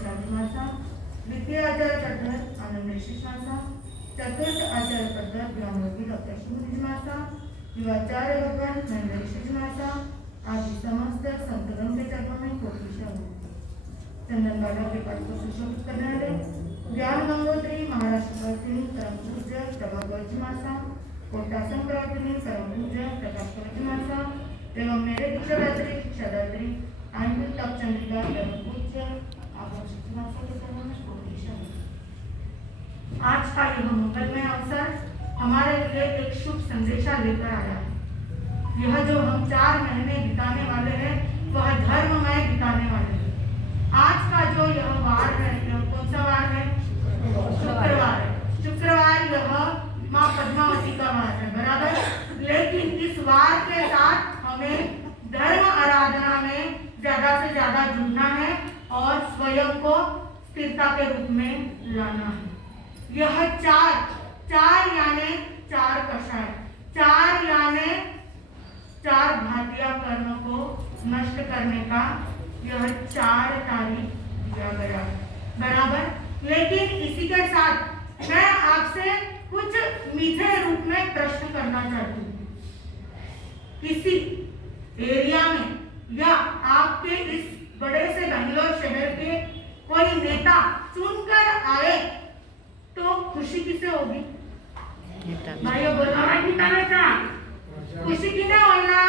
शांतिमासा, द्वितीय आचार्य पद्धत आनंद ऋषिमासा, चतुर्थ आचार्य पद्धत ज्ञानयोगी डॉक्टर शिवमासा, युवाचार्य भगवान महेंद्र ऋषिमासा आदि समस्त संतगण के चरणों में कोटिशा होती। चंदन बाबा के पाठ को सुशोभित करने वाले ज्ञान गंगोत्री महाराष्ट्र वर्तिनी परम पूज्य प्रभागवत मासा, कोटा संक्रांति परम पूज्य प्रकाश मासा एवं मेरे दीक्षादात्री शिक्षादात्री आनंद तप चंद्रिका परम पूज्य आगम शिक्षमासा के चरणों में कोटिशा होती। आज का यह मंगलमय अवसर हमारे लिए एक शुभ संदेशा लेकर आया है। यह जो हम 4 महीने बिताने वाले हैं वह धर्ममय बिताने वाले हैं। आज का जो यह वार है, यह कौन सा वार है? शुक्रवार है। शुक्रवार यह माँ पद्मावती का वार है, बराबर। लेकिन इस वार के साथ हमें धर्म आराधना में ज्यादा से ज्यादा जुड़ना है और स्वयं को स्थिरता के रूप में लाना है। यह चार यानी 4 कषाय, 4 यानी 4 घातिया कर्म को नष्ट करने का यह 4 तारीख दिया गया है, बराबर। लेकिन इसी के साथ मैं आपसे कुछ मीठे रूप में प्रश्न करना चाहती हूँ। किसी एरिया में या आपके इस बड़े से बेंगलोर शहर के कोई नेता चुनकर आए तो खुशी किसे होगी? भाइयों बोलना नेता खुशी किसे होना?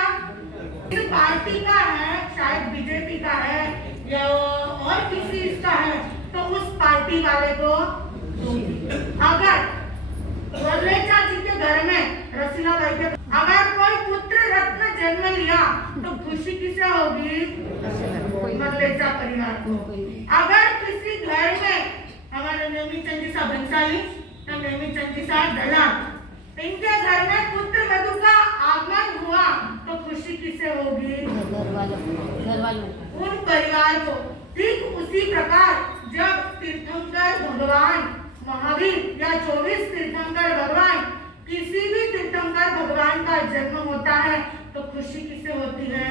किस पार्टी का है, शायद बीजेपी का है या और किसी इसका है, तो उस पार्टी वाले को अगर वरलेचा जी के घर में रसीला भाई के अगर कोई पुत्र रत्न जन्म लिया तो खुशी किसे होगी? वरलेचा परिवार को। अगर किसी घर में हमारे नेमी चंदी साहब भंसाली तो नेमी चंदी साहब दलाल, इनके घर में पुत्र वधु का आगमन हुआ तो खुशी किसे होगी? घर वालों उन परिवार को। ठीक उसी प्रकार जब तीर्थंकर भगवान महावीर या 24 तीर्थंकर भगवान, किसी भी तीर्थंकर भगवान का जन्म होता है तो खुशी किसे होती है?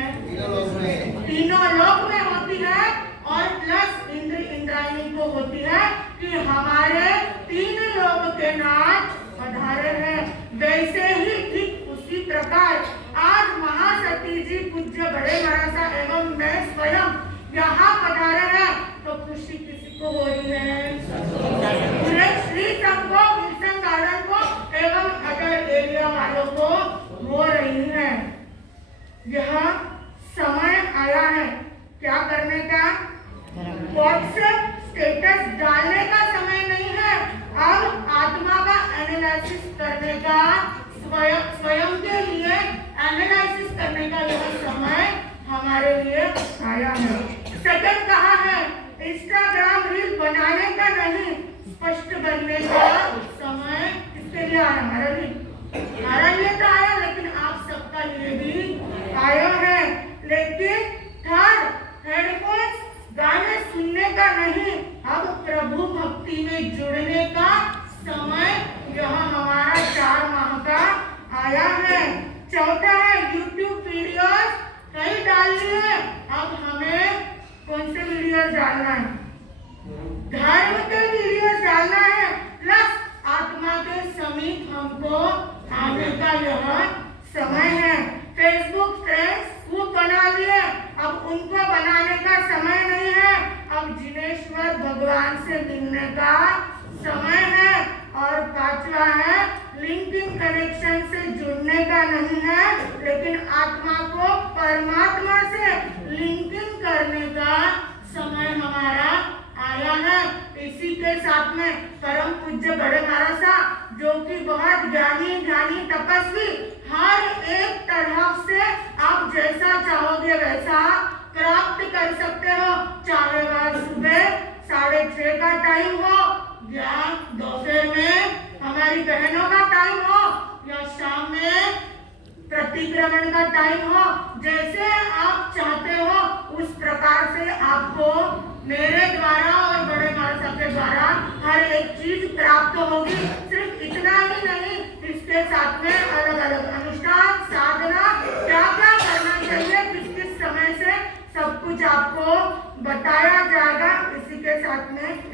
तीनों लोक में होती है और प्लस इंद्र इंद्रायणी को होती है कि हमारे 3 लोक के नाथ पधारे हैं। वैसे ही ठीक उसी प्रकार आज महासती जी पूज्य बड़े महाराज एवं मैं स्वयं यहाँ पधारे हैं तो खुशी किसी को हो रही है? पूरे श्री संघ को, विल्सन गार्डन को एवं अदर एरिया वालों को हो रही है। यह समय आया है क्या करने का? व्हाट्सएप स्टेटस डालने का समय नहीं है, अब आत्मा का एनालिसिस करने का, स्वयं के लिए एनालिसिस करने का यह समय हमारे लिए आया है। सेकंड कहा है इंस्टाग्राम रील बनाने का नहीं, स्पष्ट बनने का समय किसके लिए आया? हमारे लिए तो आया, लेकिन आप सबका लिए भी आया है। लेकिन थर्ड, हेडफोन्स गाने सुनने का नहीं, अब प्रभु भक्ति में जुड़ने का समय यह हमारा 4 माह का आया है। चौथा है यूट्यूब वीडियोस कई डालनी है, अब हमें कौन से वीडियोस डालना है? धर्म के वीडियोस डालना है, प्लस आत्मा के समीप हमको आने का यह समय है। फेसबुक फ्रेंड्स खूब बना लिए, अब उनको बनाने का समय नहीं है, अब जिनेश्वर भगवान से मिलने का समय है। और 5वां है लिंकिंग कनेक्शन से जुड़ने का नहीं है, लेकिन आत्मा को परमात्मा से लिंकिंग करने का समय हमारा आया है। इसी के साथ में परम पूज्य बड़े महाराज साहब जो कि बहुत ज्ञानी तपस्वी, हर एक तरह से आप जैसा चाहोगे वैसा प्राप्त कर सकते हो, चाहे वह सुबह 6:30 का टाइम हो या दोपहर में हमारी बहनों का टाइम हो या शाम में प्रतिक्रमण का टाइम हो, जैसे आप चाहते हो उस प्रकार से आपको मेरे द्वारा और बड़े महाराज के द्वारा हर एक चीज प्राप्त होगी। सिर्फ इतना ही नहीं, इसके साथ में अलग अलग अनुष्ठान साधना क्या क्या करना चाहिए किस किस समय से सब कुछ आपको बताया जाएगा। इसी के साथ स्टार्ट नेक्स्ट